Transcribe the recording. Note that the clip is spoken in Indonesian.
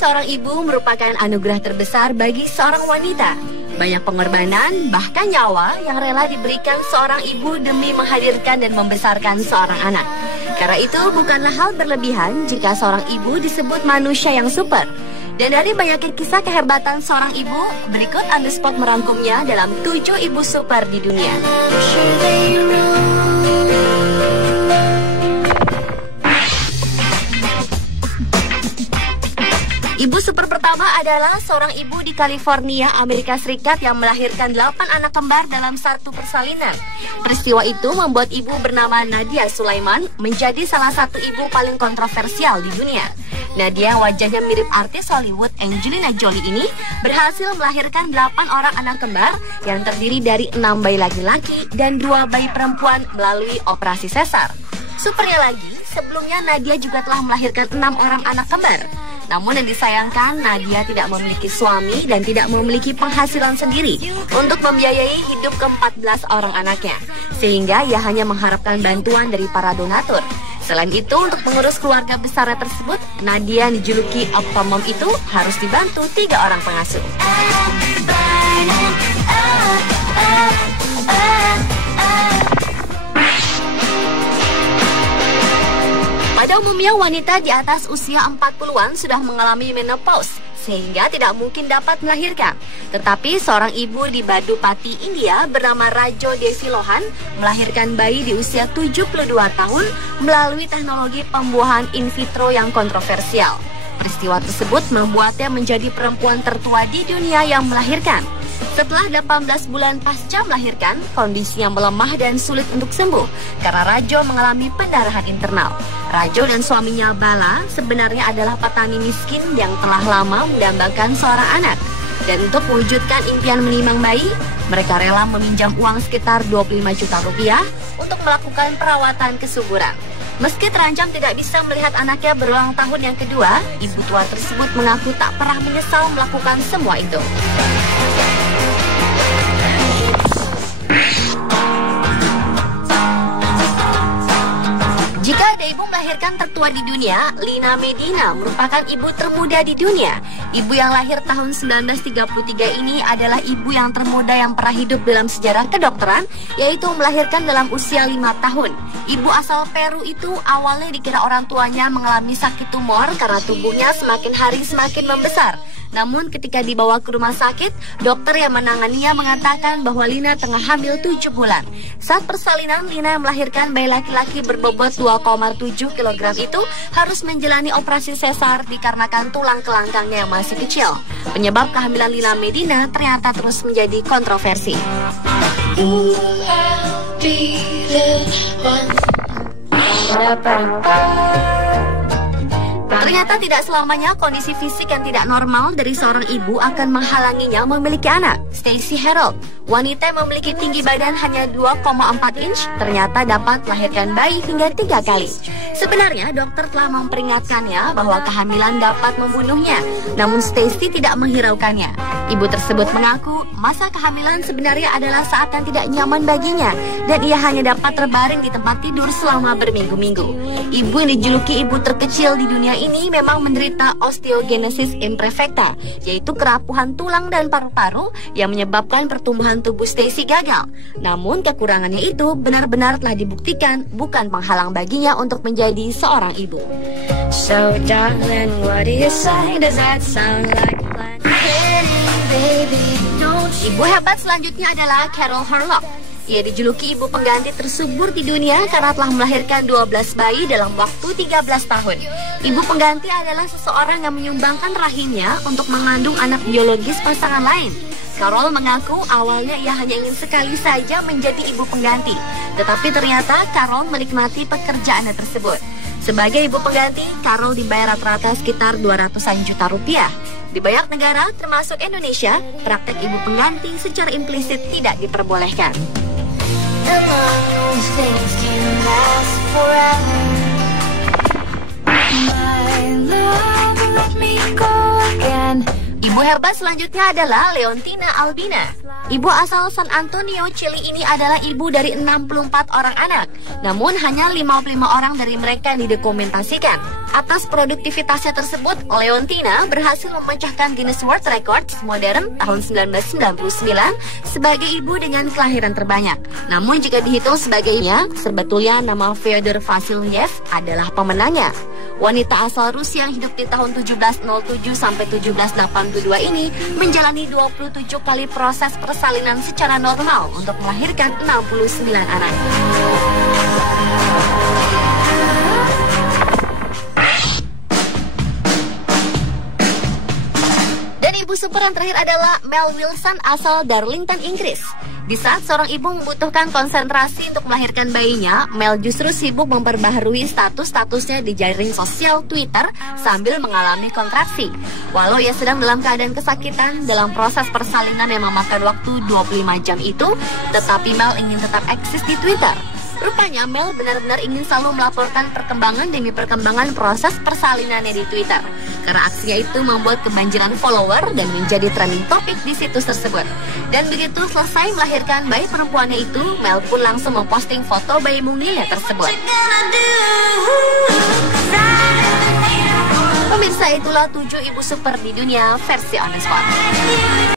seorang ibu merupakan anugerah terbesar bagi seorang wanita. Banyak pengorbanan, bahkan nyawa yang rela diberikan seorang ibu demi menghadirkan dan membesarkan seorang anak. Karena itu bukanlah hal berlebihan jika seorang ibu disebut manusia yang super. Dan dari banyaknya kisah kehebatan seorang ibu, berikut On The Spot merangkumnya dalam 7 ibu super di dunia. Ibu super pertama adalah seorang ibu di California, Amerika Serikat yang melahirkan 8 anak kembar dalam satu persalinan. Peristiwa itu membuat ibu bernama Nadia Sulaiman menjadi salah satu ibu paling kontroversial di dunia. Nadia, wajahnya mirip artis Hollywood Angelina Jolie ini, berhasil melahirkan 8 orang anak kembar yang terdiri dari 6 bayi laki-laki dan 2 bayi perempuan melalui operasi sesar. Supernya lagi, sebelumnya Nadia juga telah melahirkan 6 orang anak kembar. Namun yang disayangkan, Nadia tidak memiliki suami dan tidak memiliki penghasilan sendiri untuk membiayai hidup ke-14 orang anaknya. Sehingga ia hanya mengharapkan bantuan dari para donatur. Selain itu, untuk mengurus keluarga besarnya tersebut, Nadia yang dijuluki Octomom itu harus dibantu 3 orang pengasuh. Pada umumnya wanita di atas usia 40-an sudah mengalami menopause sehingga tidak mungkin dapat melahirkan. Tetapi seorang ibu di Badupati, India bernama Rajo Devi Lohan melahirkan bayi di usia 72 tahun melalui teknologi pembuahan in vitro yang kontroversial. Peristiwa tersebut membuatnya menjadi perempuan tertua di dunia yang melahirkan. Setelah 18 bulan pasca melahirkan, kondisinya melemah dan sulit untuk sembuh karena Rajo mengalami pendarahan internal. Rajo dan suaminya Bala sebenarnya adalah petani miskin yang telah lama mendambakan seorang anak. Dan untuk mewujudkan impian menimang bayi, mereka rela meminjam uang sekitar 25 juta rupiah untuk melakukan perawatan kesuburan. Meski terancam tidak bisa melihat anaknya berulang tahun yang kedua, ibu tua tersebut mengaku tak pernah menyesal melakukan semua itu. Jika ada ibu melahirkan tertua di dunia, Lina Medina merupakan ibu termuda di dunia. Ibu yang lahir tahun 1933 ini adalah ibu yang termuda yang pernah hidup dalam sejarah kedokteran, yaitu melahirkan dalam usia 5 tahun. Ibu asal Peru itu awalnya dikira orang tuanya mengalami sakit tumor karena tubuhnya semakin hari semakin membesar. Namun ketika dibawa ke rumah sakit, dokter yang menanganinya mengatakan bahwa Lina tengah hamil 7 bulan. Saat persalinan, Lina yang melahirkan bayi laki-laki berbobot 2,7 kg itu harus menjalani operasi sesar dikarenakan tulang kelangkangnya yang masih kecil. Penyebab kehamilan Lina Medina ternyata terus menjadi kontroversi. Ternyata tidak selamanya kondisi fisik yang tidak normal dari seorang ibu akan menghalanginya memiliki anak. Stacey Harold, wanita yang memiliki tinggi badan hanya 2,4 inch, ternyata dapat melahirkan bayi hingga 3 kali. Sebenarnya dokter telah memperingatkannya bahwa kehamilan dapat membunuhnya, namun Stacey tidak menghiraukannya. Ibu tersebut mengaku masa kehamilan sebenarnya adalah saat yang tidak nyaman baginya dan ia hanya dapat terbaring di tempat tidur selama berminggu-minggu. Ibu yang dijuluki ibu terkecil di dunia ini memang menderita osteogenesis imperfecta, yaitu kerapuhan tulang dan paru-paru yang menyebabkan pertumbuhan tubuh Stacey gagal. Namun kekurangannya itu benar-benar telah dibuktikan bukan penghalang baginya untuk menjadi seorang ibu. So darling, what do you say? Does that sound like a plan? Ibu hebat selanjutnya adalah Carol Hurlock. Ia dijuluki ibu pengganti tersubur di dunia karena telah melahirkan 12 bayi dalam waktu 13 tahun. Ibu pengganti adalah seseorang yang menyumbangkan rahimnya untuk mengandung anak biologis pasangan lain. Carol mengaku awalnya ia hanya ingin sekali saja menjadi ibu pengganti, tetapi ternyata Carol menikmati pekerjaannya tersebut. Sebagai ibu pengganti, Carol dibayar rata-rata sekitar 200-an juta rupiah. Di banyak negara, termasuk Indonesia, praktek ibu pengganti secara implisit tidak diperbolehkan. Ibu hebat selanjutnya adalah Leontina Albina. Ibu asal San Antonio, Chili ini adalah ibu dari 64 orang anak. Namun hanya 55 orang dari mereka yang didokumentasikan. Atas produktivitasnya tersebut, Leontina berhasil memecahkan Guinness World Records modern tahun 1999 sebagai ibu dengan kelahiran terbanyak. Namun jika dihitung sebagainya, sebetulnya nama Fyodor Vasilyev adalah pemenangnya. Wanita asal Rusia yang hidup di tahun 1707 sampai 1782 ini menjalani 27 kali proses persalinan secara normal untuk melahirkan 69 anak. Dan ibu super yang terakhir adalah Mel Wilson asal Darlington, Inggris. Di saat seorang ibu membutuhkan konsentrasi untuk melahirkan bayinya, Mel justru sibuk memperbaharui statusnya di jaring sosial Twitter sambil mengalami kontraksi. Walau ia sedang dalam keadaan kesakitan dalam proses persalinan yang memakan waktu 25 jam itu, tetapi Mel ingin tetap eksis di Twitter. Rupanya Mel benar-benar ingin selalu melaporkan perkembangan demi perkembangan proses persalinannya di Twitter. Karena aksinya itu membuat kebanjiran follower dan menjadi trending topik di situs tersebut. Dan begitu selesai melahirkan bayi perempuannya itu, Mel pun langsung memposting foto bayi mungilnya tersebut. Pemirsa, itulah 7 ibu super di dunia versi on the spot.